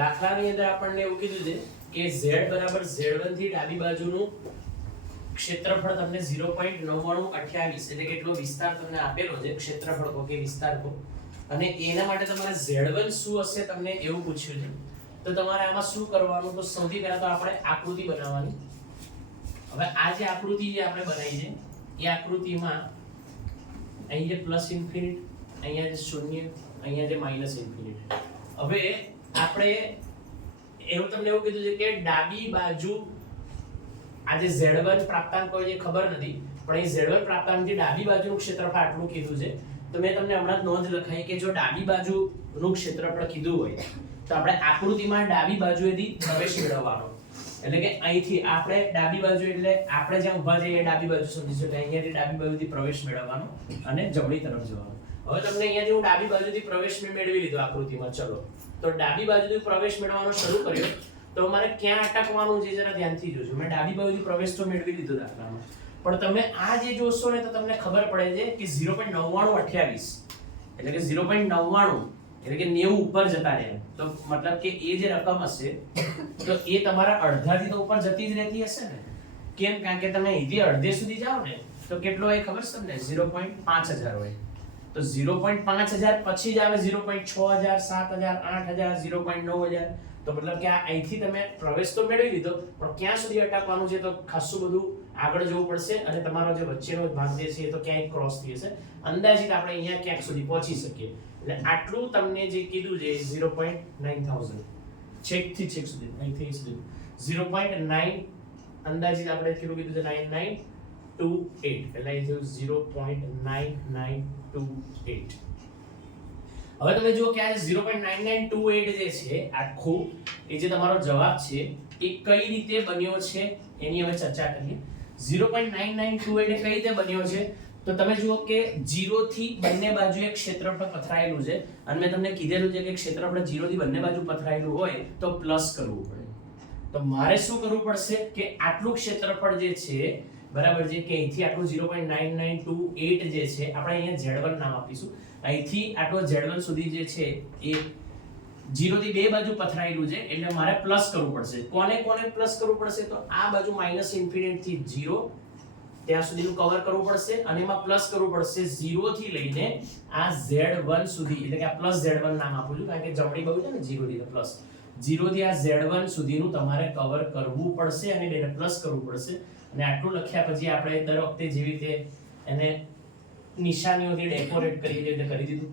દાખલાની અંદર આપણને એવું કીધું છે કે z બરાબર z1 થી ડાબી બાજુનું ક્ષેત્રફળ તમને 0.9928 એટલે કે એટલો વિસ્તાર તમને આપેલો છે, ક્ષેત્રફળ કહો કે વિસ્તાર કહો, અને એના માટે તમારે z1 શું હશે તમને એવું પૂછ્યું છે. તો તમારે આમાં શું કરવાનું, તો સૌથી પહેલા તો આપણે આકૃતિ બનાવવાની. હવે આ જે આકૃતિ જે આપણે બનાવી છે એ આકૃતિમાં અહીં જે પ્લસ ઇન્ફિનિટ, અહીંયા જે શૂન્ય, અહીંયા જે માઈનસ ઇન્ફિનિટ. હવે આપણે એવું તમને એવું કીધું છે કે ડાબી બાજુ આ જે z1 પ્રાપ્તાંક હોય છે ખબર નથી, પણ અહીં z1 પ્રાપ્તાંકથી ડાબી બાજુનું ક્ષેત્રફળ આટલું કીધું છે. તો મેં તમને હમણાં જ નોંધ લખાઈ કે જો ડાબી બાજુનું ક્ષેત્રફળ કીધું હોય તો આપણે આકૃતિમાં ડાબી બાજુએથી પ્રવેશ મેળવવાનો. એટલે કે અહીંથી આપણે ડાબી બાજુ એટલે આપણે જ્યાં ઊભા છીએ એ ડાબી બાજુ સમજીશું, એટલે અહીંયાથી ડાબી બાજુથી પ્રવેશ મેળવવાનો અને જમણી તરફ જવાનું. હવે તમને અહીંયાથી હું ડાબી બાજુથી પ્રવેશ મેળવી લીધો આકૃતિમાં. ચલો તો ડાબી બાજુથી પ્રવેશ મેળવવાનો શરૂ કર્યો તો મારે ક્યાં અટકવાનું છે જરા ધ્યાનથી જોજો. મેં ડાબી બાજુથી પ્રવેશ તો મેળવી લીધો દાખલામાં, પણ તમે આ જે જોશો ને તો તમને ખબર પડે છે કે 0.9928 એટલે કે 0.99 એટલે કે 90 ઉપર જતા રહે. તો મતલબ કે એ જે રકમ હશે તો એ તમારા અડધાથી તો ઉપર જતી જ રહેતી હશે ને. કેમ? કારણ કે તમે અહીંથી અડધે સુધી જાઓ ને તો કેટલો હોય ખબર છે તમને? 0.5000 હોય. તો 0.5000 પછી જ આવે 0.6000, 7000, 8000, 0.9000. તો મતલબ કે આ અહીંથી તમે પ્રવેશ તો મેળવી લીધો, પણ ક્યાં સુધી અટકવાનું છે તો ખાસું બધું આગળ જવું પડશે અને તમારો જે વચ્ચેનો ભાગ જે છે એ તો ક્યાંય ક્રોસ થઈ જશે. અંદાજિત આપણે અહીંયા ક્યાંક સુધી પહોંચી શકીએ. એટલે આટલું તમને જે કીધું છે 0.9000 છેક થી છેક સુધી અહીંથી સુધી 0.9 અંદાજિત આપણે કેટલું કીધું છે 9928 એટલે અહીં થયું 0.9928. હવે તમે જુઓ કે આ 0.9928 જે છે આખું એ જે તમારો જવાબ છે એ કઈ રીતે બન્યો છે એની હવે ચર્ચા કરીએ. 0.9928 એ કઈ રીતે બન્યો છે તો તમે જુઓ કે 0 થી બંને બાજુ એક ક્ષેત્રફળ પથરાયેલું છે અને મેં તમને કીધેલું છે કે ક્ષેત્રફળ 0 થી બંને બાજુ પથરાયેલું હોય તો પ્લસ કરવું પડે. તો મારે શું કરવું પડશે કે આટલું ક્ષેત્રફળ જે છે બરાબર છે કે અહીંથી આટલું 0.9928 જે છે આપણે અહીંયા z1 નામ આપીશું. અહીંથી આટલો z1 સુધી જે છે એ 0 થી બે બાજુ પથરાયેલું છે એટલે મારે પ્લસ કરવું પડશે. કોને કોને પ્લસ કરવું પડશે? તો આ બાજુ માઈનસ ઇન્ફિનિટ થી 0 ત્યાં સુધીનું કવર કરવું પડશે અને એમાં પ્લસ કરવું પડશે 0 થી લઈને આ z1 સુધી, એટલે કે આ પ્લસ z1 નામ આપું છું કારણ કે જમણી બાજુ છે ને 0 થી પ્લસ 0 થી આ z1 સુધીનું તમારે કવર કરવું પડશે અને બેને પ્લસ કરવું પડશે. અને આટલું લખ્યા પછી આપણે દર વખતે જેવી રીતે એને નિશાનીઓથી ડેકોરેટ કરીએ રીતે કરી દીધું.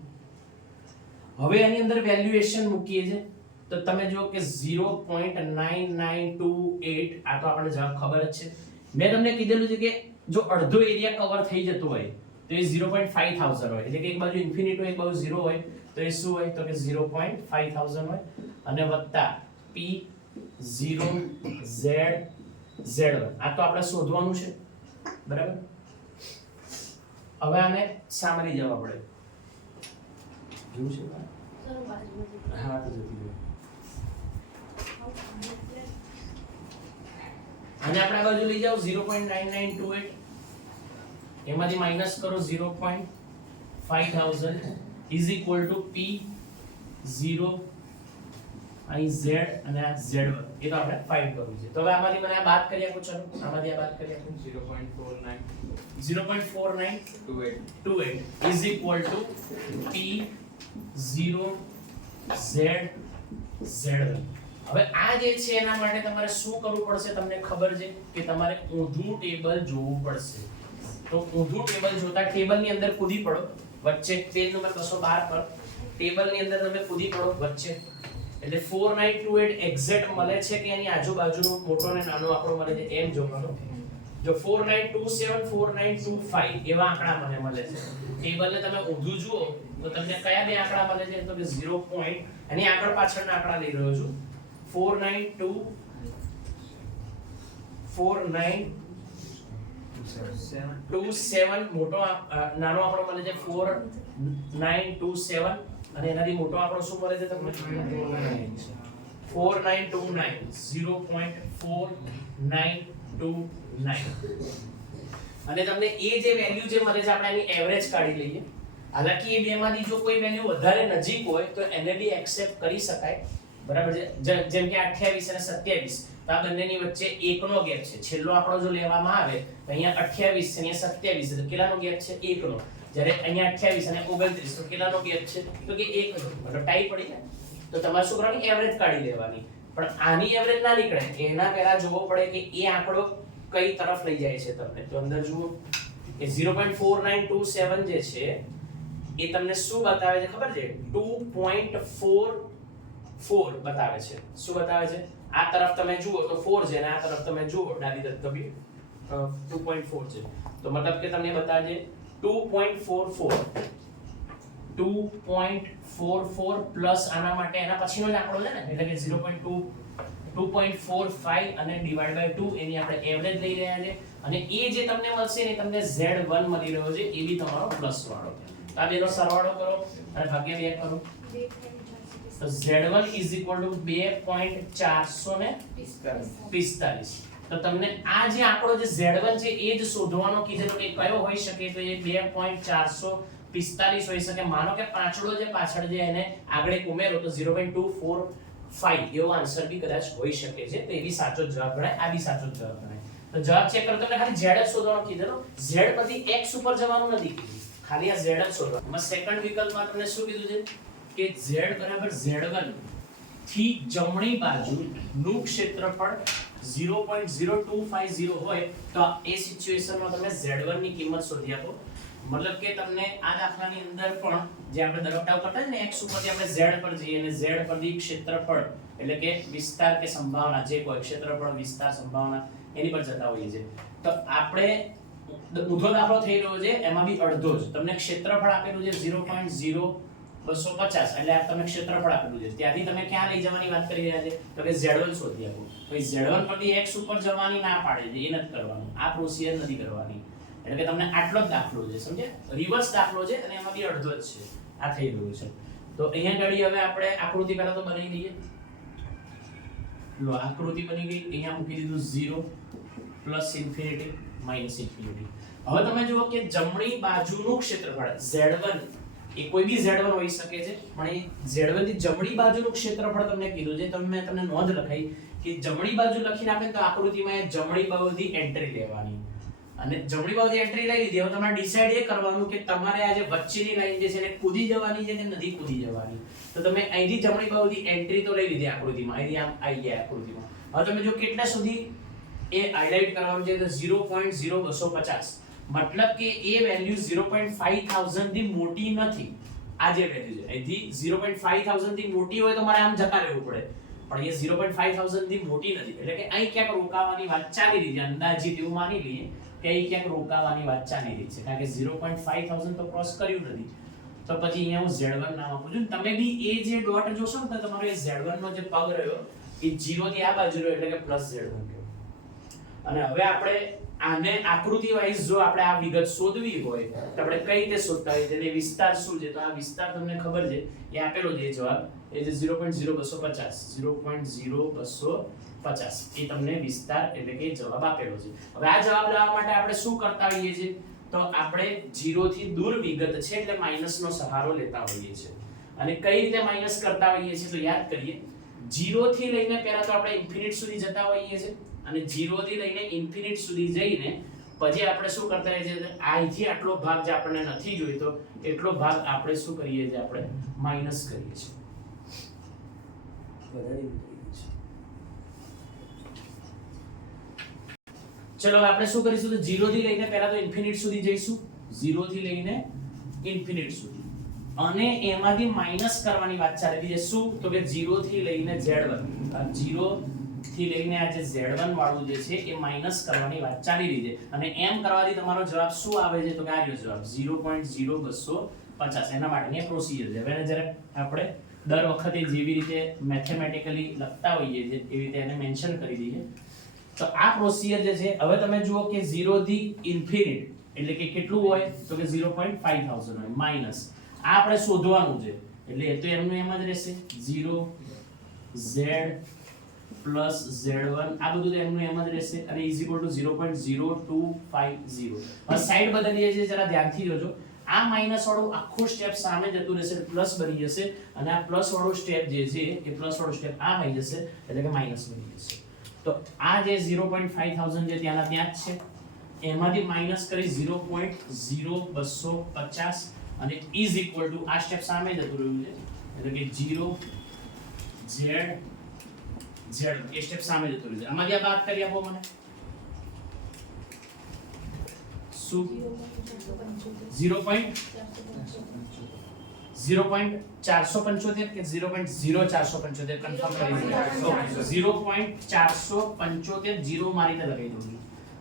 હવે આની અંદર વેલ્યુએશન મૂકીએ છે તો તમે જો કે 0.9928 આ તો આપણે જવાબ ખબર જ છે. મેં તમને કીધેલું છે કે જો અડધો એરિયા કવર થઈ જતો હોય તો એ 0.5000 હોય, એટલે કે એક બાજુ ઇન્ફિનિટ હોય એક બાજુ 0 હોય તો એ શું હોય તો કે 0.5000 હોય અને વત્તા p0 z1 આ તો આપણે શોધવાનું છે બરાબર. હવે આને સામરી જવા પડે જોયું છે હા તો જતી રહ્યો. અને આપણે આ બાજુ લઈ જાઓ 0.9928 એમાંથી માઈનસ કરો 0.5000 ઇઝ ઇક્વલ ટુ p0 અહીં z અને આ z1 એ તો આપણે ફાઇન્ડ કરવું છે. તો હવે આમાંથી મને આ બાદ કરી આપો. ચલો આમાંથી આ બાદ કરી આપો. 0.4928 is equal to p0 z1. હવે આ જે છે એના માટે તમારે શું કરવું પડશે તમને ખબર છે કે તમારે ઊંધું ટેબલ જોવું પડશે. તો ઊંધું ટેબલ જોતા ટેબલની અંદર કૂદી પડો વચ્ચે, પેજ નંબર 212 પર ટેબલની અંદર તમે કૂદી પડો વચ્ચે. એટલે 4928 એક્ઝેક્ટ મળે છે કે એની આજુબાજુનો મોટો અને નાનો આંકડો મળે છે એમ જોવાનો. જો 4927 4925 એવા આંકડા મને મળે છે. ટેબલને તમે ઊંધું જુઓ તો તમને કયા બે આંકડા મળે છે તો કે 0. એની આગળ પાછળના આંકડા લઈ રહ્યો છું. 4927 મોટો નાનો આંકડો મળે છે 4927 અને એનાથી મોટો આંકડો શું મળે છે તમને 4929 0.4929 અને તમને એ જે વેલ્યુ જે મળે છે આપણે એની એવરેજ કાઢી લઈએ. હાલાકી એ બેમાંથી જો કોઈ વેલ્યુ વધારે નજીક હોય તો એને બી એક્સેપ્ટ કરી શકાય, બરાબર છે. જેમ કે 28 અને 27, તો આ બંનેની વચ્ચે 1 નો ગેપ છે. છેલ્લો આંકડો જો લેવામાં આવે તો અહીંયા 28 છે, અહીંયા 27 છે, તો કેટલાનો ગેપ છે? 1 નો. જ્યારે અહીંયા 28 અને 29, તો કેટલાનો ગેપ છે? તો કે 1 નો. મતલબ ટાઈ પડી ને. તો તમારે શું કરવાનું? એવરેજ કાઢી લેવાની. પણ આની એવરેજ ના નીકળે, એના પહેલા જોવો પડે કે એ આંકડો કઈ તરફ લઈ જાય છે તમને. તો અંદર જુઓ કે 0.4927 જે છે એ તમને શું બતાવે છે ખબર છે? 2.44 બતાવે છે. શું બતાવે છે? આ તરફ તમે જુઓ તો 4 છે અને આ તરફ તમે જુઓ ડાબી તરફ તો બી 2.4 છે. તો મતલબ કે તમને બતાવે 2.44 પ્લસ આના માટે એના પછીનો જ આંકડો છે ને, એટલે કે 2.45 અને ડિવાઇડ બાય 2 એની આપણે એવરેજ લઈ રહ્યા છે. અને એ જે તમને મળશે ને તમને Z1 મળી રહ્યો છે, એ બી તમારો પ્લસ વાળો. આ બેનો સરવાળો કરો અને ભાગ્યા 2 કરો. તો Z1 2.445. તો તમને આ જે આંકડો જે Z1 છે એ જ શોધવાનો કીધેલો કે કયો હોઈ શકે, તો એ 2.445 હોઈ શકે. માનો કે પાંચડો જે પાછળ જે એને આગળ એક ઉમેરો તો 0.245 એવો આન્સર બી કદાચ હોઈ શકે છે. તો એ બી સાચો જવાબ ગણાય, આ બી સાચો જવાબ ગણાય. તો જવાબ ચેક કરો. તમને ખાલી Z જ શોધવાનો કીધેલો, Z પરથી X ઉપર જવાનું નથી કીધું, ખાલી આ Z જ શોધવાનું. એમાં સેકન્ડ વિકલ્પમાં તમને શું કીધું છે કે Z બરાબર Z1 થી જમણી બાજુનું ક્ષેત્રફળ 0.0250 હોય તો એ સિચ્યુએશનમાં તમે Z1 ની કિંમત શોધી આપો. મતલબ કે તમને આ દાખલાની અંદર પણ જે આપણે દરવટાવ કરતા ને X ઉપરથી આપણે Z પર જઈએ અને Z પરથી ક્ષેત્રફળ એટલે કે વિસ્તાર કે સંભાવના જે કોઈ ક્ષેત્રફળ વિસ્તાર સંભાવના એની પર જતા હોઈએ છે. તો આપણે ઊંધો દાખલો થઈ રહ્યો છે એમાં બી અડધો જ તમને ક્ષેત્રફળ આપેલું છે 0.0250 એટલે આ તમને ક્ષેત્રફળ આપેલું છે. ત્યાંથી તમે ક્યાં લઈ જવાની વાત કરી રહ્યા છે તો કે Z1 શોધી આપો. ભાઈ Z1 પરથી X ઉપર જવાની ના પાડે છે, એ નથી કરવાનું, આ પ્રોસિજર નથી કરવાની. એટલે કે તમને આટલો જ દાખલો છે, સમજ્યા? રિવર્સ દાખલો છે અને એમાં બી અડધો જ છે. આ થઈ રહ્યું છે. તો અહીંયા ઘડી હવે આપણે આકૃતિ પહેલા તો બનાવી દઈએ. લો આકૃતિ બની ગઈ. અહીંયા મૂકી દીધું 0 પ્લસ ઇન્ફિનિટી માઈનસ ઇન્ફિનિટી. હવે તમે જુઓ કે જમણી બાજુનું ક્ષેત્રફળ Z1 એ કોઈ બી Z1 હોઈ શકે છે, પણ એ Z1 થી જમણી બાજુનું ક્ષેત્રફળ તમને કીધું છે. મેં તમને નોંધ લખાઈ કે જમણી બાજુ લખીને આપે તો આકૃતિમાં એ જમણી બાજુથી એન્ટ્રી લેવાની અને જમણી બાજુથી એન્ટ્રી લઈ લીધી. હવે તમારે ડિસાઈડ એ કરવાનું કે તમારે આ જે વચ્ચેની લાઈન જે છે એને કૂદી જવાની છે કે નથી કૂદી જવાની. તો તમે અહીંથી જમણી બાજુથી એન્ટ્રી તો લઈ લીધી આકૃતિમાં, અહીંથી આમ આવી ગયા આકૃતિમાં. હવે તમે જો કેટલા સુધી એ હાઇલાઇટ કરવાનું છે તો 0.0250. મતલબ કે એ વેલ્યુ 0.5000 થી મોટી નથી. આ જે વેલ્યુ છે અહીંથી 0.5000 થી મોટી હોય તો મારે આમ જતા રહેવું પડે, પણ એ 0.5000 થી મોટી નથી. એટલે કે અહીં ક્યાંક રોકાવાની વાત ચાલી રહી છે, અંદાજિત એવું માની લઈએ કે અહીં ક્યાંક રોકાવાની વાત ચાલી રહી છે, કારણ કે 0.5000 તો ક્રોસ કર્યું નથી. તો પછી અહીંયા હું Z1 નામ આપું છું. તમે બી એ જે ડોટ જોશો ને તો તમારો એ Z1 નો જે પગ રહ્યો એ 0 થી આ બાજુ રહ્યો એટલે કે પ્લસ Z1 રહ્યો. અને હવે આપણે આને આકૃતિ વાઇઝ જો આપણે આ વિગત શોધવી હોય તો આપણે કઈ રીતે શોધતા હોઈએ? એટલે વિસ્તાર શું છે? તો આ વિસ્તાર તમને ખબર છે, એ આપેલો છે જવાબ, એ જે 0.0250 એ તમને વિસ્તાર એટલે કે જવાબ આપેલો છે. હવે આ જવાબ લેવા માટે આપણે શું કરતા હોઈએ છીએ? તો આપણે 0 થી દૂર વિગત છે એટલે માઈનસ નો સહારો લેતા હોઈએ છીએ. અને કઈ રીતે માઈનસ કરતા હોઈએ છીએ તો યાદ કરીએ. 0 થી લઈને પહેલા તો આપણે ઇન્ફિનિટ સુધી જતા હોઈએ છીએ અને 0 થી લઈને ઇન્ફિનિટ સુધી જઈને પછી આપણે શું કરતા હોઈએ છીએ? અહીંથી આટલો ભાગ જે આપણને નથી જોઈતો એટલો ભાગ આપણે શું કરીએ છીએ? આપણે માઈનસ કરીએ છીએ. ચલો આપણે શું કરીશું? તો 0 થી લઈને પહેલા તો ઇન્ફિનિટ સુધી જઈશું, 0 થી લઈને ઇન્ફિનિટ સુધી, અને એમાંથી માઈનસ કરવાની વાત ચાલે છે. શું? તો કે 0 થી લઈને Z1, 0 થી લઈને આ જે Z1 વાળું જે છે એ માઈનસ કરવાની વાત ચાલી રહી છે. અને એમ કરવાથી તમારો જવાબ શું આવે છે? તો કે આ રહ્યો જવાબ 0.0250. એના માટેની પ્રોસિજર છે. હવે જરા આપણે દર વખતે જેવી રીતે મેથેમેટિકલી લખતા હોઈએ છીએ એવી રીતે એને મેન્શન કરી દઈએ. તો આ પ્રોસિજર જે છે, હવે તમે જુઓ કે 0 થી ઇન્ફિનિટ એટલે કે કેટલું હોય? તો કે 0.5000 હોય માઈનસ આ આપણે શોધવાનું છે. એટલે એ તો એમનું એમ જ રહેશે 0 z પ્લસ z1 આ બધું તો એમનું એમ જ રહેશે અને ઇઝ ઇક્વલ ટુ 0.0250. હવે સાઈડ બદલીએ છીએ, જરા ધ્યાનથી જોજો. આ માઈનસ વાળું આખું સ્ટેપ સામે જતું રહેશે, પ્લસ બની જશે, અને આ પ્લસ વાળું સ્ટેપ જે છે એ પ્લસ વાળું સ્ટેપ આ આવી જશે એટલે કે માઈનસ બની જશે. તો આ જે 0.5000 જે ત્યાંના ત્યાં જ છે એમાંથી માઈનસ કરી 0.0250 અને ઇઝ ઇક્વલ ટુ આ સ્ટેપ સામે જતું રહ્યું છે એટલે કે 0 z z એ સ્ટેપ સામે જતું રહ્યું છે. આમાંથી આ બાદ કરી આપો મને. શું 0.475 કે 0.0475 કન્ફર્મ કરી દઈએ. ઓકે 0.475 0 મારી રીતે લગાવી દઉં છું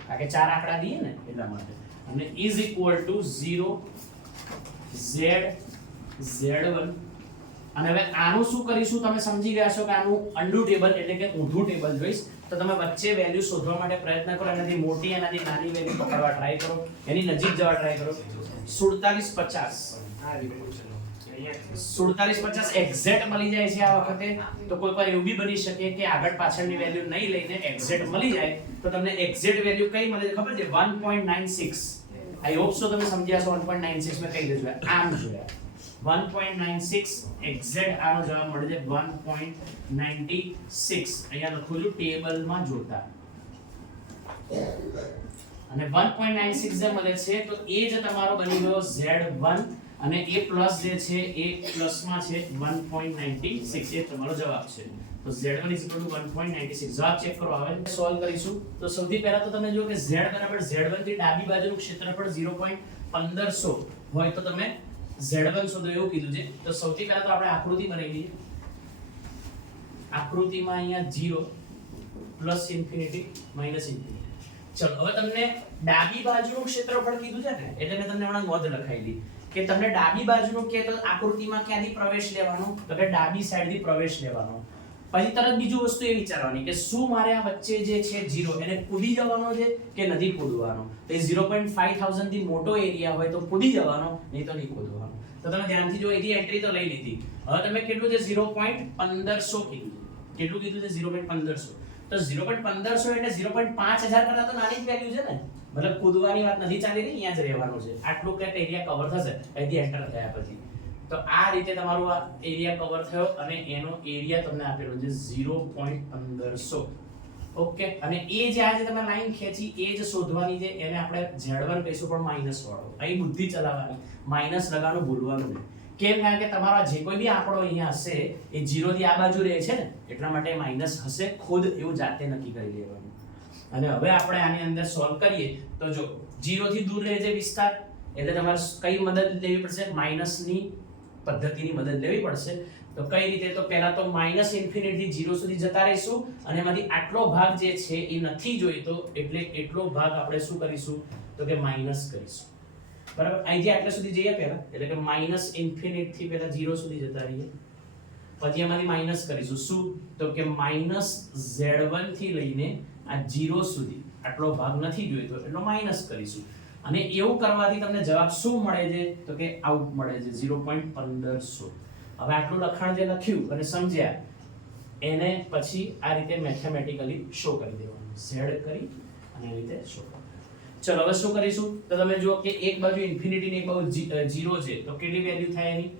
કારણ કે ચાર આંકડા દઈએ ને એટલા માટે. અને is equal to 0 z z1. અને હવે આનું શું કરીશું તમે સમજી ગયા છો કે આનું અન્ડુ ટેબલ એટલે કે ઊંધું ટેબલ જોઈશ તો તમે વચ્ચે વેલ્યુ શોધવા માટે પ્રયત્ન કરો, એનાથી મોટી એનાથી નાની વેલ્યુ પકડવા ટ્રાય કરો, એની નજીક જવા ટ્રાય કરો. 4750 એક્ઝેક્ટ મળી જાય છે આ વખતે. તો કોઈ વાર એવું બી બની શકે કે આગળ પાછળની વેલ્યુ નહીં લઈને એક્ઝેક્ટ મળી જાય તો તમને એક્ઝેક્ટ વેલ્યુ કઈ મળે છે ખબર છે? 1.96. આઈ હોપ સો તમે સમજ્યા છો. 1.96 મેં કહી દીધું આમ જોયા 1.96 એક્ઝેક્ટ આનો જવાબ મળે છે 1.96. અહીંયા લખું છું ટેબલમાં જોતા. અને 1.96 જે મળે છે તો એ જ તમારો બની ગયો Z1 અને એ પ્લસ જે છે એ પ્લસમાં છે 1.96 એ તમારો જવાબ છે. તો Z1 1.96 જવાબ ચેક કરો. હવે સોલ્વ કરીશું. તો સૌથી પહેલા તો તમે જો કે Z બરાબર Z1 થી ડાબી બાજુનું ક્ષેત્રફળ 0.1500 હોય તો તમે Z1 શોધો એવું કીધું છે. તો સૌથી પહેલા તો આપણે આકૃતિ બનાવી દઈએ. આકૃતિમાં અહીંયા 0 પ્લસ ઇન્ફિનિટી માઈનસ ઇન્ફિનિટી. ચલો હવે તમને ડાબી બાજુનું ક્ષેત્રફળ કીધું છે ને એટલે મેં તમને હમણાં નોંધ લખાઈ દી કે તમને ડાબી બાજુનું કે તો આકૃતિમાં ક્યાંથી પ્રવેશ લેવાનો તો કે ડાબી સાઈડથી પ્રવેશ લેવાનો. પછી તરત બીજું વસ્તુ એ વિચારવાની કે શું મારે આ વચ્ચે જે છે 0 એને કૂદી જવાનો છે કે નથી કૂદવાનો. તો એ 0.5000 થી મોટો એરિયા હોય તો કૂદી જવાનો, નહીં તો નહીં કૂદવાનો. તો તમે ધ્યાનથી જો એથી એન્ટ્રી તો લઈ લીધી. હવે તમે કેટલું છે 0.1500 કીધું. કેટલું કીધું છે 0.1500. તો 0.1500 એટલે 0.5000 કરતા તો નાની જ વેલ્યુ છે ને. મતલબ કૂદવાની વાત નથી ચાલી રહી, અહીંયા જ રહેવાનું છે. આટલું કે એરિયા કવર થશે અહીંથી એન્ટર થયા પછી. તો આ રીતે તમારું આ એરિયા કવર થયો અને એનો એરિયા તમને આપેલો છે 0.1500. ઓકે. અને એ જે આજે તમે લાઈન ખેંચી એ જ શોધવાની છે. એને આપણે Z1 કહીશું પણ માઈનસ વાળો. અહીં બુદ્ધિ ચલાવવાની, માઈનસ લગાવવાનું ભૂલવાનું નહીં. કેમ? કારણ કે તમારો જે કોઈ બી આંકડો અહીંયા હશે એ 0 થી આ બાજુ રહે છે ને એટલા માટે માઈનસ હશે. ખુદ એવું જાતે નક્કી કરી લેવાનું. અને હવે આપણે આની અંદર સોલ્વ કરીએ તો જો 0 થી દૂર રહે છે વિસ્તાર એટલે તમારે કઈ મદદ લેવી પડશે? માઈનસની પદ્ધતિની મદદ લેવી પડશે. તો કઈ રીતે? તો પહેલા તો માઈનસ ઇન્ફિનિટી થી 0 સુધી જતા રહીશું અને એમાંથી આટલો ભાગ જે છે એ નથી જોઈતો એટલે એટલો ભાગ આપણે શું કરીશું તો કે માઈનસ કરીશું. બરાબર. અહીંથી આટલા સુધી જઈએ પહેલા એટલે કે માઈનસ ઇન્ફિનિટી થી પહેલા 0 સુધી જતા રહીએ. પછી એમાંથી માઈનસ કરીશું. શું? તો કે માઈનસ Z1 થી લઈને આ 0 સુધી આટલો ભાગ નથી જોઈતો એટલો માઈનસ કરીશું. અને એવું કરવાથી તમને જવાબ શું મળે છે તો કે આઉટ મળે છે 0.1500. હવે આટલું લખાણ જે લખ્યું અને સમજ્યા એને પછી આ રીતે મેથેમેટિકલી શો કરી દેવાનું. Z કરી અને આ રીતે શો કરો. ચલો હવે શું કરીશું તો તમે જુઓ કે એક બાજુ ઇન્ફિનિટી ને એક બાજુ 0 છે તો કેટલી વેલ્યુ થાય એની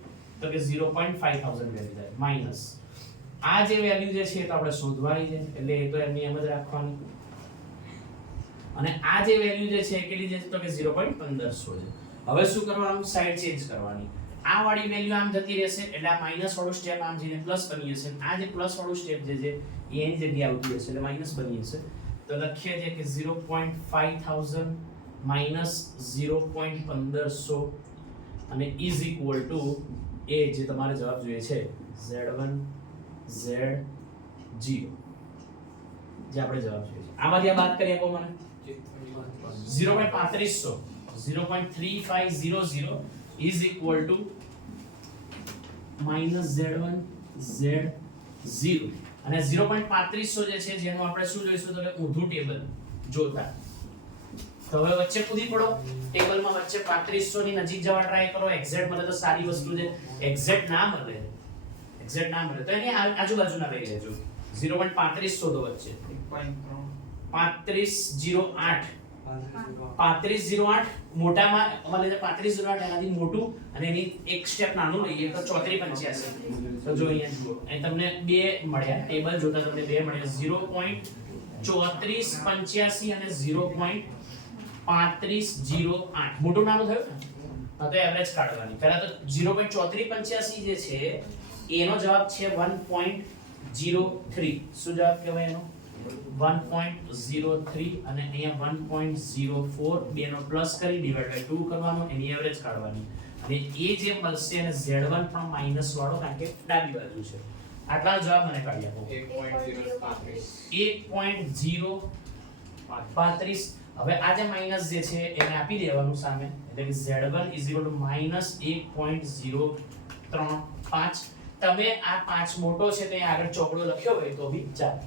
તો કે 0.5000 વેલ્યુ થાય માઈનસ આ જે વેલ્યુ જે છે તો આપણે શોધવાની છે એટલે એ તો એમની એમ જ રાખવાની. અને આ જે વેલ્યુ જે છે કેટલી છે તો કે 0.1500 છે. હવે શું કરવાનું? સાઈડ ચેન્જ કરવાની. આ વાળી વેલ્યુ આમ જતી રહેશે એટલે આ માઈનસ વાળું સ્ટેપ આમ જઈને પ્લસ બની જશે. આ જે પ્લસ વાળું સ્ટેપ જે છે એ એની જગ્યાએ આવતી હશે એટલે માઈનસ બની જશે. તો લખીએ છીએ કે 0.5000 માઈનસ 0.1500 અને ઇઝ ઇક્વલ ટુ એ જે તમારે જવાબ જોઈએ છે Z1 Z0 જે આપણે જવાબ જોઈએ છે. આમાંથી આ બાદ કરી આપો મને 0.3500 0.3500 is equal to minus Z1 Z0 અને 0.3500 જે છે જેનું આપણે શું જોઈશું તો કે ઊંધું ટેબલ જોતા. તો હવે વચ્ચે કૂદી પડો ટેબલમાં વચ્ચે 3500 ની નજીક જવા ટ્રાય કરો. એક્ઝેક્ટ મળે તો સારી વસ્તુ છે. એક્ઝેક્ટ ના મળે તો એની આજુબાજુના લઈ લેજો. 0.35 શોધો વચ્ચે 3508 3508 મોટામાં અમારે 3508 એનાથી મોટું અને એની એક સ્ટેપ નાનું લઈએ તો 3485 તો જો અહીંયા જુઓ અહીં તમને બે મળ્યા ટેબલ જોતા તમને બે મળ્યા 0.3485 અને 0.3508 મોટું નાનું થયું ને હા તો એવરેજ કાઢવાની પહેલા તો 0.3485 જે છે એનો જવાબ છે 1.03 શું જવાબ કહેવાય એનો 1.03 અને અહીંયા 1.04 બેનો પ્લસ કરી ડિવાઇડ બાય 2 કરવાનો એની એવરેજ કાઢવાની અને એ જે મળશે અને Z1 પણ માઈનસ વાળો કારણ કે ડાબી બાજુ છે આટલા જવાબ મને કાઢી આપો 1.035 હવે આ જે માઈનસ જે છે એને આપી દેવાનું સામે એટલે કે Z1 -1.035 તમે આ 5 મોટો છે તે આગળ ચોકડો લખ્યો હોય તો બી ચાલે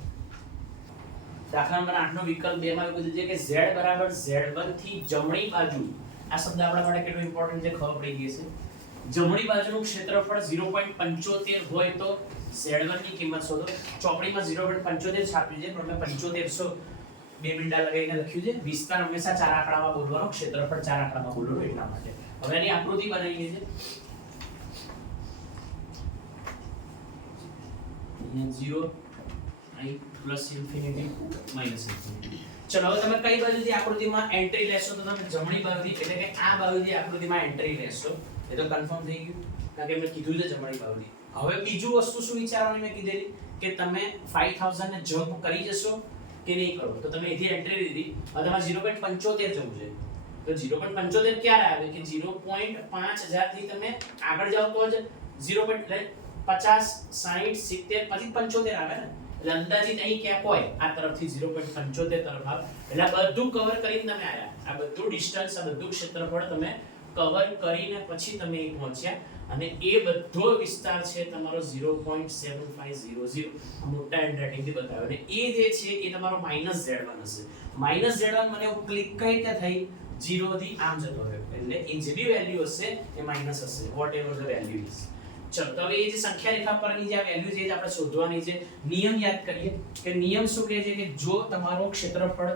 દાખલા નંબર 8 નો વિકલ્પ 2 માં એવું કીધું છે કે z z1 થી જમણી બાજુ આ શબ્દ આપણા માટે કેટલો ઇમ્પોર્ટન્ટ છે ખબર પડી ગઈ છે જમણી બાજુનું ક્ષેત્રફળ 0.75 હોય તો z1 ની કિંમત શોધો ચોપડીમાં 0.75 છાપ્યું છે પણ મેં 7500 બે મીંડા લગાવીને લખ્યું છે વિસ્તાર હંમેશા ચાર આંકડામાં બોલવાનો ક્ષેત્રફળ ચાર આંકડામાં બોલવાનું એટલા માટે હવે એની આકૃતિ બનાવીએ છે અહીંયા 0 અહીં પ્લસ ઇન્ફિનિટી માઈનસ ઇન્ફિનિટી ચલો હવે તમે કઈ બાજુથી આકૃતિમાં એન્ટ્રી લેશો તો તમે જમણી બાજુથી એટલે કે આ બાજુથી આકૃતિમાં એન્ટ્રી લેશો એ તો કન્ફર્મ થઈ ગયું કારણ કે મેં કીધું છે જમણી બાજુથી હવે બીજું વસ્તુ શું વિચારવાની મેં કીધેલી કે તમે 5000 ને જમ્પ કરી જશો કે નહીં કરો તો તમે અહીંથી એન્ટ્રી લીધી હવે તમારે 0.75 જવું છે તો 0.75 ક્યારે આવે કે 0.5000 થી તમે આગળ જાઓ તો જ 0. 50 60 70 પછી 75 આવે ને એટલે અંદાજિત અહીં ક્યાંક હોય આ તરફથી 0.75 તરફ આવે એટલે બધું કવર કરીને તમે આયા આ બધું ડિસ્ટન્સ આ બધું ક્ષેત્રફળ તમે કવર કરીને પછી તમે અહીં પહોંચ્યા અને એ બધો વિસ્તાર છે તમારો 0.7500 મોટા હેન્ડરાઇટિંગથી બતાવ્યો અને એ જે છે એ તમારો -z1 હશે -z1 મને ક્લિક કઈ રીતે થઈ 0 થી આમ જતો રહ્યો એટલે એ જે બી વેલ્યુ હશે એ માઈનસ હશે whatever the value is ચલો તો હવે એ જે સંખ્યા રેખા પરની જે વેલ્યુ છે આપણે શોધવાની છે નિયમ યાદ કરીએ કે નિયમ શું કહે છે કે જો તમારો ક્ષેત્રફળ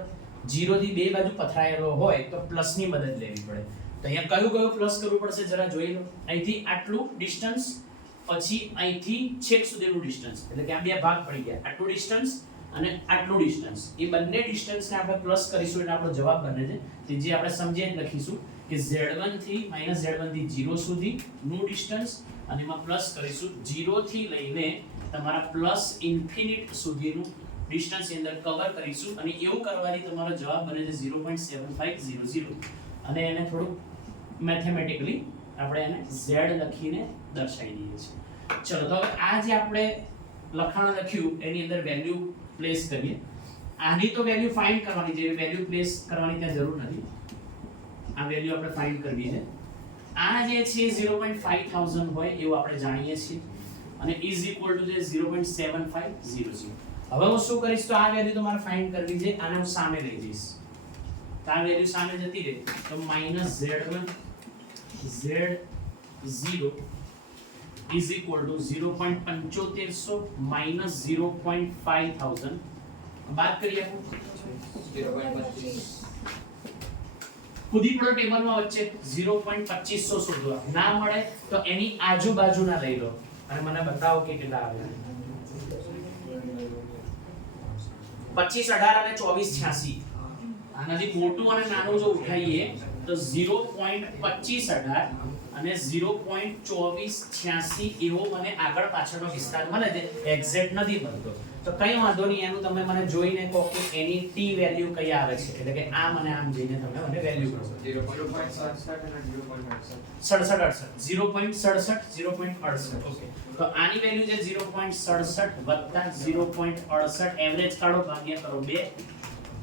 0 થી બે બાજુ પથરાયેલો હોય તો પ્લસ ની મદદ લેવી પડે તો અહીંયા કયું પ્લસ કરવું પડશે જરા જોઈ લો અહીંથી આટલું ડિસ્ટન્સ પછી અહીંથી છેક સુધીનું ડિસ્ટન્સ એટલે કે આ બે ભાગ પડી ગયા આટલું ડિસ્ટન્સ અને આટલું ડિસ્ટન્સ એ બંને ડિસ્ટન્સને આપણે પ્લસ કરીશું એટલે આપણો જવાબ બને છે તે જે આપણે સમજીને લખીશું કે z1 થી -z1 થી 0 સુધીનું ડિસ્ટન્સ અને એમાં પ્લસ કરીશું 0 થી લઈને તમારા પ્લસ ઇન્ફિનિટ સુધીનું ડિસ્ટન્સ ની અંદર કવર કરીશું અને એવું કરવાથી તમારો જવાબ બને છે 0.7500 અને એને થોડું મેથેમેટિકલી આપણે એને z લખીને દર્શાવી દઈએ છીએ ચલો તો હવે આ જે આપણે લખાણ લખ્યું એની અંદર વેલ્યુ પ્લેસ કરીએ આની તો વેલ્યુ ફાઇન્ડ કરવાની છે વેલ્યુ પ્લેસ કરવાની ત્યાં જરૂર નથી આ વેલ્યુ આપણે ફાઇન્ડ કરવી છે આ જે છે 0.5000 હોય એવું આપણે જાણીએ છીએ અને ઇઝ ઇક્વલ ટુ જે 0.7500 હવે હું શું કરીશ તો આ વેલ્યુ તમારે ફાઇન્ડ કરવી છે આને હું સામે લઈ જઈશ તો આ વેલ્યુ સામે જતી રહે તો -z1 z0 is equal to 0.7500 minus 0.5000 बात करिए आपको 0.25 खुदी પડો ટેબલમાં વચ્ચે 0.2500 શોધવા ના મળે તો એની આજુબાજુના લઈ લો અને મને બતાવો કે કેટલા આવે 25 18 અને 24 86 આનાથી મોટું અને નાનું જો ઉઠાઈએ તો 0.2518 અને 0.2486 એવો મને આગળ પાછળનો વિસ્તાર મળે છે એક્ઝેક્ટ નથી મળતો તો કઈ વાંધો નહીં એનું તમે મને જોઈને કહો કે એની ટી વેલ્યુ કઈ આવે છે એટલે કે આ મને આમ જઈને તમે મને વેલ્યુ કહો 0.67 અને 0.68 0.68 ઓકે તો આની વેલ્યુ છે 0.67 વત્તા 0.68 એવરેજ કાઢો ભાગ્યા કરો 2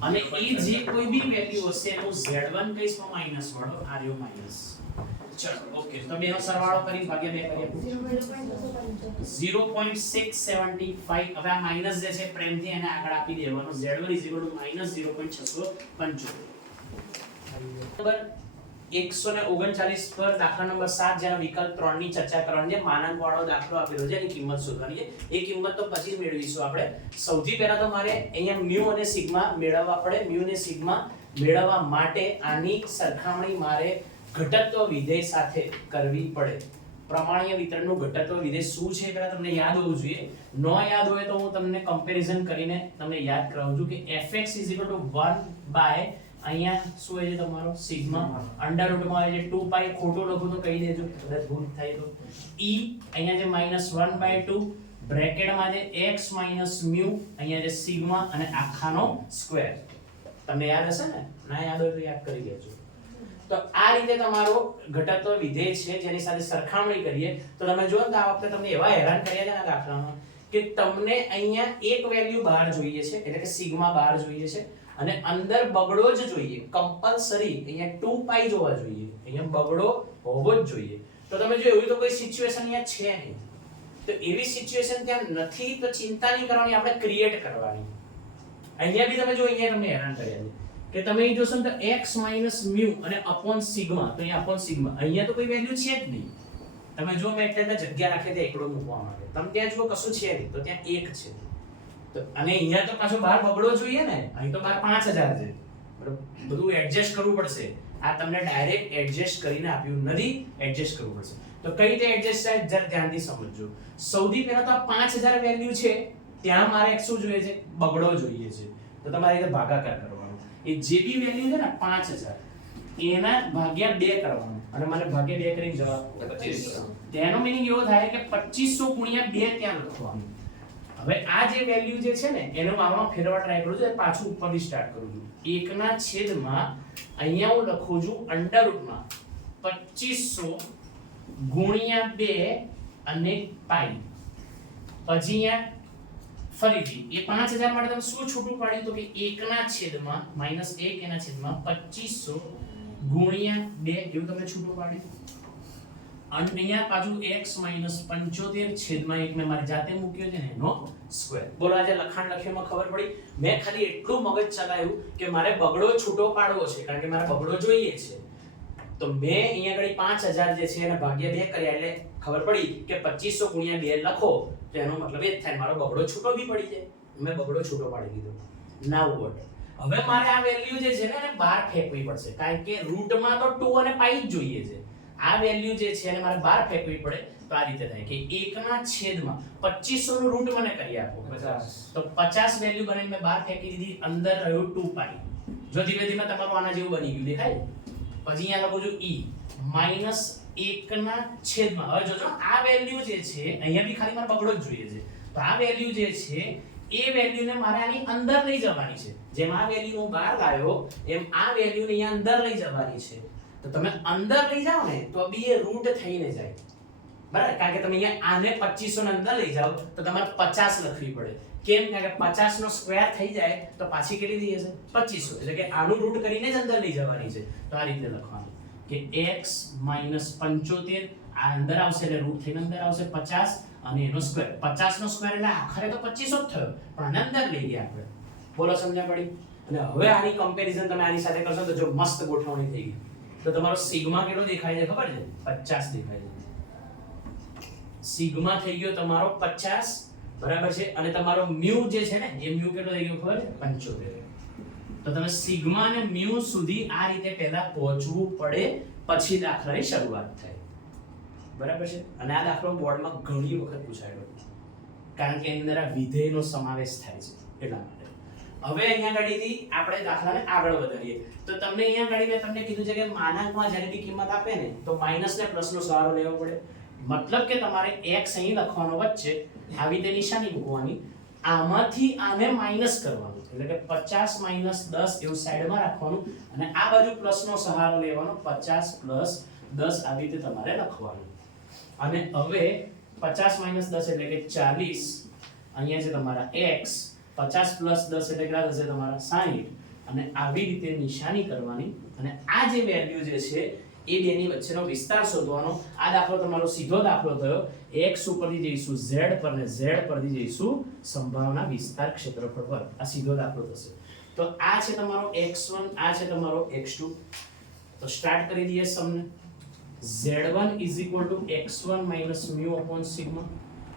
અને એ જે કોઈ બી વેલ્યુ હશે એનું z1 કઈસ માં માઈનસ વાળો આ રહ્યો માઈનસ ચલો ઓકે તો બેનો સરવાળો કરી ભાગ્યા 2 કરીએ 0.675 હવે આ માઈનસ જે છે પ્રેમથી એને આગળ આપી દેવાનો z1 -0.675 નંબર 139 પર દાખલા નંબર 7 જેનો વિકલ્પ 3 ની ચર્ચા કરવાની છે માનાંક વાળો દાખલો આપેલો છે એની કિંમત શોધવાની છે એ કિંમત તો પછી મેળવીશું આપણે સૌથી પહેલા તો મારે અહીંયા μ અને સિગ્મા મેળવવા પડે μ અને સિગ્મા મેળવવા માટે આની સરખામણી મારે ઘટત્વ વિધેય સાથે કરવી પડે. પ્રમાણીય વિતરણનું ઘટત્વ વિધેય શું છે પહેલા તમને યાદ હોવું જોઈએ. ન યાદ હોય તો હું તમને કમ્પેરિઝન કરીને તમને યાદ કરાવું છું કે fx 1 બાય અહીંયા શું હોય છે તમારો સિગ્મા અંડર રૂટમાં આવે છે 2 પાઈ. ખોટું લખું તો કહી દેજો કદાચ ભૂલ થાય તો. e અહીંયા જે -1/2 બ્રેકેટમાં જે x - μ અહીંયા જે સિગ્મા અને આખાનો સ્ક્વેર. તમને યાદ હશે ને? ના યાદ હોય તો યાદ કરી લેજો. તો આ રીતે તમારો ઘટત્વ વિધેય છે જેની સાથે સરખામણી કરીએ તો તમે જો ને આ વખતે તમને એવા હેરાન કર્યા છે ને દાખલામાં કે તમને અહીંયા એક વેલ્યુ બહાર જોઈએ છે એટલે કે સિગ્મા બહાર જોઈએ છે અને અંદર બગડો જ જોઈએ. કમ્પલસરી અહીંયા 2 પાઈ જોવા જોઈએ. અહીંયા બગડો હોવો જ જોઈએ. તો તમે જો એવી તો કોઈ સિચ્યુએશન અહીંયા છે નહીં. તો એવી સિચ્યુએશન ત્યાં નથી તો ચિંતા નહીં કરવાની, આપણે ક્રિએટ કરવાની. અહીંયા બી તમે જો અહીંયા તમને હેરાન કર્યા છે કે તમે અહીં જોશો ને તો x - μ અને અપોન સિગ્મા. તો અહીંયા અપોન સિગ્મા અહીંયા તો કોઈ વેલ્યુ છે જ નહીં. તમે જો મેં એટલે જગ્યા રાખી દે એકડો મૂકવા માટે. તમે ત્યાં જુઓ કશું છે નહીં તો ત્યાં 1 છે. તો અને અહીંયા તો પાછો બહાર બગડો જોઈએ ને. અહીં તો બહાર 5000 છે. બરોબર, બધું એડજસ્ટ કરવું પડશે. આ તમને ડાયરેક્ટ એડજસ્ટ કરીને આપ્યું નથી, એડજસ્ટ કરવું પડશે. તો કઈ રીતે એડજસ્ટ થાય જરા ધ્યાનથી સમજજો. સૌથી પહેલા તો આ 5000 વેલ્યુ છે ત્યાં મારે શું જોઈએ છે? બગડો જોઈએ છે. તો તમારે રીતે ભાગાકાર કરવાનો. એ જે બી વેલ્યુ છે ને 5000 એના ભાગ્યા 2 કરવાનો અને મને ભાગ્યા 2 કરીને જવાબ 25. તેનો મીનિંગ એવો થાય કે 2500 ગુણ્યા 2 ત્યાં લખવાનું. હવે આ જે વેલ્યુ જે છે ને એનો આમાં ફેરવા ટ્રાય કરું છું. પાછું ઉપરથી સ્ટાર્ટ કરું છું. 1/માં અહીંયા હું લખું છું અંડર રૂટમાં 2500 ગુણ્યા 2 અને પાઈ. પછી અહીંયા ફરીથી એ 5000 માટે તમે શું છૂટું પાડ્યું તો કે 1/માં -1 એના છેદમાં 2500 ગુણ્યા 2 એવું તમે છૂટું પાડ્યું. અને અહીંયા પાછું x - 75 છેદમાં 1 મેં મારી જાતે મૂક્યો છે ને એનો સ્ક્વેર. બોલો આજે લખાણ લખ્યામાં ખબર પડી? મેં ખાલી એટલું મગજ ચલાવ્યું કે મારે બગડો છૂટો પાડવો છે કારણ કે મારે બગડો જોઈએ છે. તો મેં અહીંયા આગળ 5000 જે છે એને ભાગ્યા 2 કર્યા એટલે ખબર પડી કે 2500 ગુણ્યા 2 લખો તો એનો મતલબ એ જ થાય મારો બગડો છૂટો બી પડી જાય. મેં બગડો છૂટો પાડી દીધો. નાઉ વોટ? હવે મારે આ વેલ્યુ જે છે ને એને બહાર ફેંકવી પડશે કારણ કે રૂટમાં તો 2 અને પાઈ જ જોઈએ છે. આ વેલ્યુ જે છે એને મારે બહાર ફેંકવી પડે. તો આ રીતે થાય કે 1/2500 નું રૂટ મને કરી આપો 50. તો 50 વેલ્યુ બનીને મેં બહાર ફેંકી દીધી. અંદર રહ્યું 2 પાઈ. જો ધીમે ધીમે તમારું આના જેવું બની ગયું દેખાય. પછી અહીંયા લખું છું e -1/. હવે જોજો આ વેલ્યુ જે છે અહીંયા બી ખાલી મારે બગડો જ જોઈએ છે. તો આ વેલ્યુ જે છે એ વેલ્યુને મારે આની અંદર લઈ જવાની છે. જેમ આ વેલ્યુ હું બહાર લાવ્યો એમ આ વેલ્યુને અહીંયા અંદર લઈ જવાની છે. તો તમે અંદર લઈ જાઓ ને તો બી એ રૂટ થઈને જાય. બરાબર, કારણ કે તમે અહીંયા આને 2500 ને અંદર લઈ જાઓ તો તમારે 50 લખવી પડે. કેમ? કારણ કે 50 નો સ્ક્વેર થઈ જાય તો પાછી કેટલી થઈ જશે? 2500. એટલે કે આનું રૂટ કરીને જ અંદર લઈ જવાની છે. તો આ રીતે લખવાનું કે x - 75 આ અંદર આવશે એટલે રૂટ થઈને અંદર આવશે 50 અને એનો સ્ક્વેર. 50 નો સ્ક્વેર એટલે આખરે તો 2500 જ થયો પણ આને અંદર લઈ ગયા આપણે. બોલો સમજ્યા પડી? અને હવે આની કમ્પેરિઝન તમે આની સાથે કરશો તો જો મસ્ત ગોઠવણી થઈ ગઈ. તો તમારો સિગ્મા કેટલો દેખાય છે ખબર છે? 50 દેખાય છે. સિગ્મા થઈ ગયો તમારો 50 બરાબર છે. અને તમારો મ્યુ જે છે ને એ મ્યુ કેટલો થઈ ગયો ખબર છે? 75. તો તમે સિગ્મા અને મ્યુ સુધી આ રીતે પહેલા પહોંચવું પડે પછી દાખલાની શરૂઆત થાય. બરાબર છે. અને આ દાખલો બોર્ડમાં ઘણી વખત પૂછાયેલો કારણ કે એની અંદર આ વિધેયનો સમાવેશ થાય છે એટલા માટે. હવે અહીંયા ગાડીથી આપણે દાખલાને આગળ વધારીએ તો તમને અહીંયા ગાડી મેં તમને કીધું છે કે માનાંકમાં જ્યારે બી કિંમત આપે ને તો માઈનસ ને પ્લસ નો સહારો લેવો પડે. મતલબ કે તમારે x અહીં લખવાનો વચ્ચે આવી રીતે નિશાની મૂકવાની. આમાંથી આને માઈનસ કરવાનું એટલે કે 50 - 10 એવું સાઈડમાં રાખવાનું અને આ બાજુ પ્લસ નો સહારો લેવાનો 50 + 10 આવી રીતે તમારે લખવાનું. અને હવે 50 - 10 એટલે કે 40 અહીંયા છે તમારા x 50 + 10 એટલે કેટલા થશે તમારા 60 અને આવી રીતે નિશાની કરવાની. અને આ જે વેલ્યુ જે છે એ બેની વચ્ચેનો વિસ્તાર શોધવાનો. આ દાખલો તમારો સીધો દાખલો થયો. x ઉપરથી જઈશું z પર ને z પરથી જઈશું સંભાવના વિસ્તાર ક્ષેત્રફળ પર. આ સીધો દાખલો થશે. તો આ છે તમારો x1 આ છે તમારો x2. તો સ્ટાર્ટ કરી દઈએ સમને. z1 = x1 - μ/σ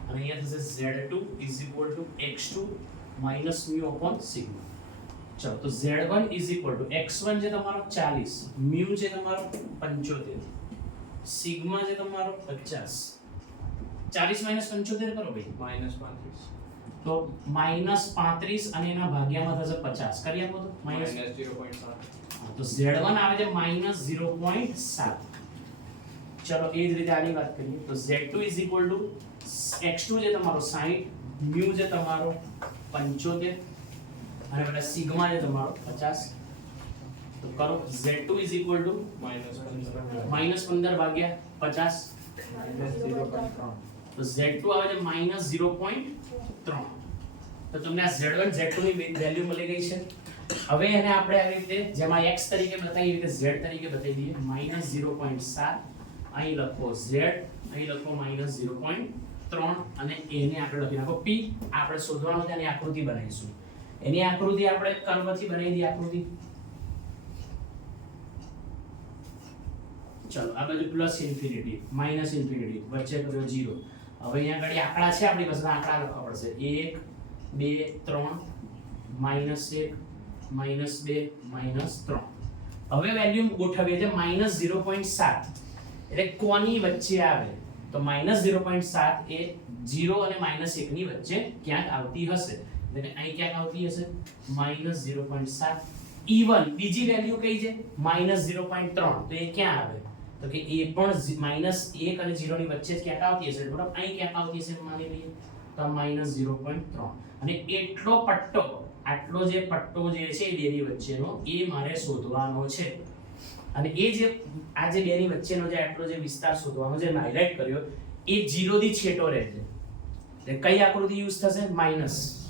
અને અહીંયા થશે z2 = x2 - μ/σ. ચલો તો z1 x1 જે તમારો 40 મ્યુ છે તમારો 75 સિગ્મા છે તમારો 50 40 - 75 કરો ભાઈ -35 તો -35 અને એના ભાગ્યામાં થશે 50 કરી આપો તો -0.7 તો z1 આવે છે -0.7 ચલો એ જ રીતે આની વાત કરીએ તો z2 x2 જે તમારો 60 મ્યુ જે તમારો 75 અને પેલા સિગ્મા જે તમારો 50 તો કરો z2 -15 ભાગ્યા 50 -0.3 તો z2 આવે છે -0.3 તો તમને આ z1 z2 ની વેલ્યુ મળી ગઈ છે હવે એને આપણે આવી રીતે જેમાં x તરીકે બતાવી રીતે z તરીકે બતાવી દઈએ -0.7 અહીં લખો z અહીં લખો -0.3 અને એને આપણે લખી નાખો p આપણે શોધવાનું છે એની આકૃતિ બનાવીશું એની આકૃતિ આપણે કર્વથી બનાવી દઈએ આકૃતિ ચલો આ બાજુ પ્લસ ઇન્ફિનિટી માઈનસ ઇન્ફિનિટી વચ્ચે કર્યો 0 હવે અહીંયા આગળ આંકડા છે આપણી પાસે આંકડા લખવા પડશે 1 2 3 -1 -2 -3 હવે વેલ્યુ ગોઠવીએ છે -0.7 એટલે કોની વચ્ચે આવે તો -0.7 એ 0 અને -1 ની વચ્ચે ક્યાંક આવતી હશે એટલે અહીં ક્યાંક આવતી હશે -0.7 even બીજી વેલ્યુ કઈ છે -0.3 તો એ ક્યાં આવે તો કે એ પણ -1 અને 0 ની વચ્ચે જ ક્યાંક આવતી હશે બરાબર અહીં ક્યાંક આવતી હશે માની લઈએ તો -0.3 અને એટલો પટ્ટો આટલો જે પટ્ટો જે છે બેની વચ્ચેનો એ મારે શોધવાનો છે અને એ જે આ જે બેની વચ્ચેનો જે આટલો જે વિસ્તાર શોધવાનો છે હાઇલાઇટ કર્યો એ 0 થી છેટો રહે છે એટલે કઈ આકૃતિ યુઝ થશે માઈનસ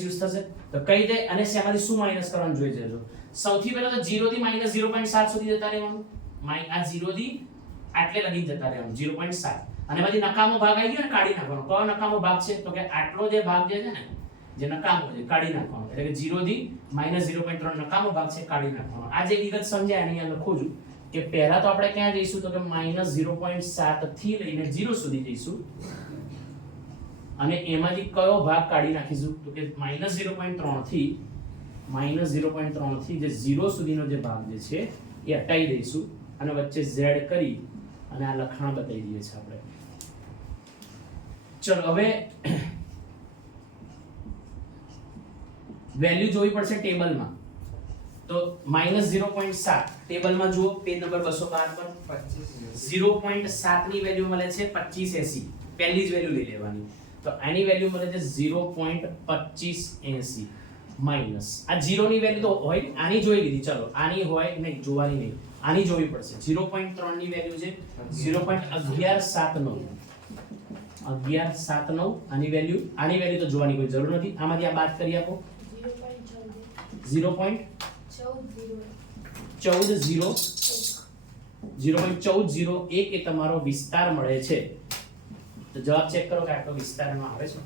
યુઝ થશે તો કઈ દે અને શેમાંથી શું માઈનસ કરવાનું જોઈ જજો સૌથી પહેલા તો 0 થી -0.7 સુધી જતા રહેવાનું આ 0 થી આટલે લગી જતા રહેવાનું 0.7 અને પછી નકામો ભાગ આવી ગયો ને કાઢી નાખવાનો કયો નકામો ભાગ છે તો કે આટલો જે ભાગ જે છે ને જે નકામો છે કાઢી નાખવાનો એટલે કે 0 થી -0.3 નકામો ભાગ છે કાઢી નાખવાનો આ જે વિગત સમજાય અહીંયા લખું છું કે પહેલા તો આપણે ક્યાં જઈશું તો કે -0.7 થી લઈને 0 સુધી જઈશું અને એમાંથી કયો ભાગ કાઢી નાખીશું તો કે -0.3 થી જે 0 સુધીનો જે ભાગ જે છે એ હટાવી દઈશું અને વચ્ચે z કરી અને આ લખાણ બતાવી દઈએ છીએ આપણે ચલો હવે વેલ્યુ જોવી પડશે ટેબલમાં તો -0.7 ટેબલમાં જુઓ પેજ નંબર 212 પર 0.7 ની વેલ્યુ મળે છે 2580 પહેલી જ વેલ્યુ લઈ લેવાની તો આની વેલ્યુ મળે છે 0.2580 માઈનસ આ 0 ની વેલ્યુ તો હોય આની જોઈ લીધી ચલો આની હોય નહીં જોવાની નહીં આની જોવી પડશે 0.3 ની વેલ્યુ છે 0.1179 આની વેલ્યુ તો જોવાની કોઈ જરૂર નથી આમાંથી આ બાદ કરી આપો 0.1401 એ તમારો વિસ્તાર મળે છે તો જવાબ ચેક કરો કે આટલો વિસ્તારમાં આવે છે